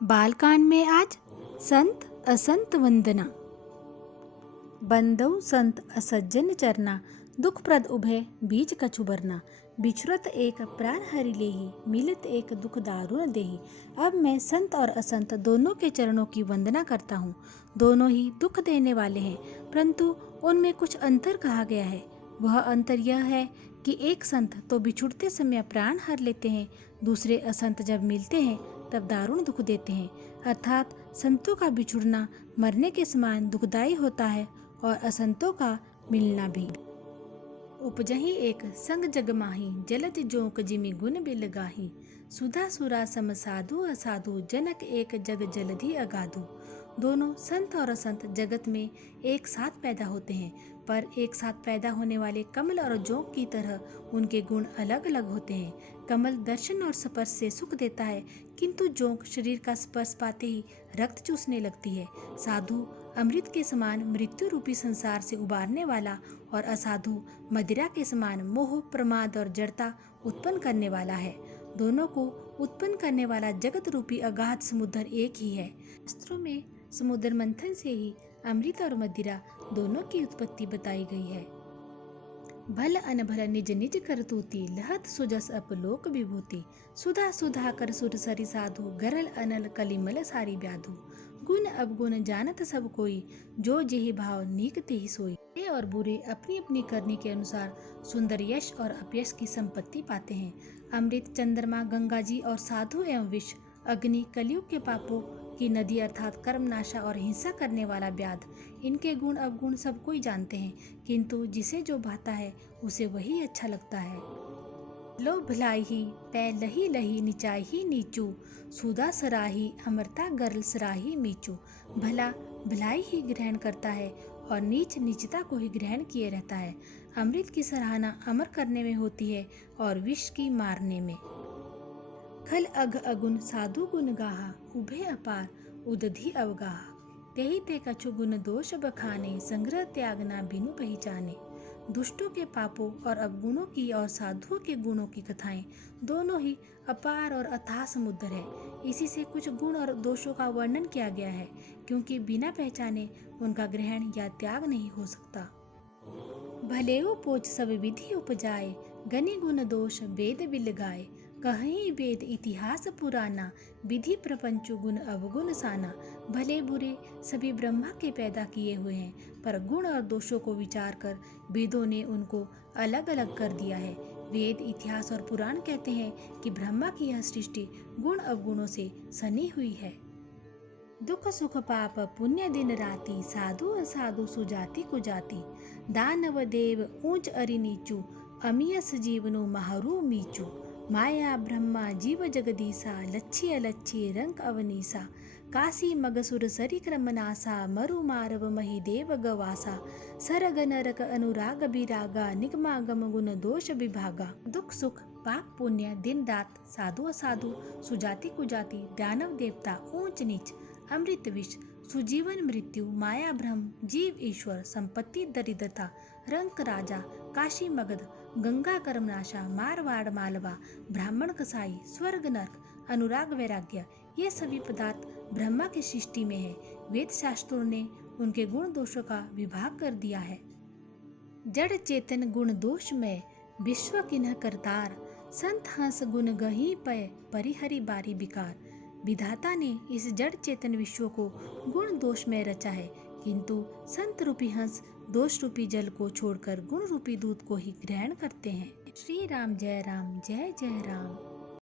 बालकांड में आज संत असंत वंदना। बंदौ संत असज्जन चरना, दुख प्रद उभय बीज कछु बरना। बिछुरत एक प्राण हरि लेहि, मिलत एक दुख दारुण देहि। अब मैं संत और असंत दोनों के चरणों की वंदना करता हूँ। दोनों ही दुख देने वाले हैं, परंतु उनमें कुछ अंतर कहा गया है। वह अंतर यह है कि एक संत तो बिछुड़ते समय प्राण हर लेते हैं, दूसरे असंत जब मिलते हैं तब दारुण दुख देते हैं। अर्थात संतों का बिछुड़ना मरने के समान दुखदायी होता है और असंतों का मिलना भी। उपजहि एक संग जग माही, जलत जोंक जिमि गुण बिल गाही। सुधा सुरा सम साधु असाधु, जनक एक जग जलधि अगाधु। दोनों संत और असंत जगत में एक साथ पैदा होते हैं, पर एक साथ पैदा होने वाले कमल और जोंक की तरह उनके गुण अलग अलग होते हैं। कमल दर्शन और स्पर्श से सुख देता है, किंतु जोंक शरीर का स्पर्श पाते ही रक्त चूसने लगती है। साधु अमृत के समान मृत्यु रूपी संसार से उबारने वाला और असाधु मदिरा के समान मोह, प्रमाद और जड़ता उत्पन्न करने वाला है। दोनों को उत्पन्न करने वाला जगत रूपी अगाध समुद्र एक ही है। शास्त्रों में समुद्र मंथन से ही अमृत और मदिरा दोनों की उत्पत्ति बताई गई है। भल अनभल निज निज करतूति, लहत सुजस अपलोक विभूति। सुधा सुधा कर सुर सरि साधु, गरल अनल कलिमल सारी ब्याधु। गुण अवगुण जानत सब कोई, जो जेहि भाव नीक तेहि सोई। अच्छे और बुरे अपनी अपनी करनी के अनुसार सुंदर यश और अपयश की संपत्ति पाते हैं। अमृत, चंद्रमा, गंगा जी और साधु एवं विष, अग्नि, कलयुग के पापों की नदी अर्थात कर्मनाशा और हिंसा करने वाला व्याध, इनके गुण अवगुण सब कोई जानते हैं, किंतु जिसे जो भाता है उसे वही अच्छा लगता है। लो भलाई ही पै लही लही, निचाई ही नीचू। सुधा सराही अमरता गरल सराही मीचू। भला भलाई ही ग्रहण करता है और नीच नीचता को ही ग्रहण किए रहता है। अमृत की सराहना अमर करने में होती है और विष की मारने में। खल अघ अगुन साधु गुण गाहा, उभे अपार उदधि अवगाहा। तेहि ते कछु गुण दोष बखाने, संग्रह त्याग ना बिनु पहचाने। दुष्टों के पापों और अवगुणों की और साधुओं के गुणों की कथाएं दोनों ही अपार और अथाह समुद्र है। इसी से कुछ गुण और दोषों का वर्णन किया गया है, क्योंकि बिना पहचाने उनका ग्रहण या त्याग नहीं हो सकता। भलेउ पोच सब विधि उपजाए, गनि गुण दोष वेद बिल गाए। कहीं वेद इतिहास पुराना, विधि प्रपंच गुण अवगुण साना। भले बुरे सभी ब्रह्मा के पैदा किए हुए हैं, पर गुण और दोषों को विचार कर वेदों ने उनको अलग अलग कर दिया है। वेद, इतिहास और पुराण कहते हैं कि ब्रह्मा की यह सृष्टि गुण अवगुणों से सनी हुई है। दुख सुख पाप पुण्य दिन राति, साधु असाधु सुजाति कुजाति। दानव देव ऊंच अरि नीचू, अमियस जीवनु महारू मीचू। माया ब्रह्मा जीव जगदीसा, लच्छी अलच्छी रंक अवनीसा। काशी मगसुर सरि क्रमनासा, मरु मारव मही देव गवासा। सरग नरक अनुराग बिरागा, निगमागम गुण दोष विभागा। दुख सुख पाप पुण्य दिन रात, साधु असाधु सुजाति कुजाति, दानव देवता ऊंच नीच, अमृत विष, सुजीवन मृत्यु, माया ब्रह्म, जीव ईश्वर, संपत्ति दरिद्रता, रंक राजा, काशी मगध, गंगा कर्मनाशा, मारवाड़ मालवा, ब्राह्मण कसाई, स्वर्ग नरक, अनुराग वैराग्य, ये सभी पदार्थ ब्रह्मा की सृष्टि में है। वेद शास्त्रों ने उनके गुण दोषों का विभाग कर दिया है। जड़ चेतन गुण दोष में विश्व किन्ह करतार, संत हंस गुण गही पय परिहरि बारी बिकार। विधाता ने इस जड़ चेतन विश्व को गुण दोष में रचा है, किंतु संत रूपी हंस दोष रूपी जल को छोड़कर गुण रूपी दूध को ही ग्रहण करते हैं। श्री राम जय जय राम।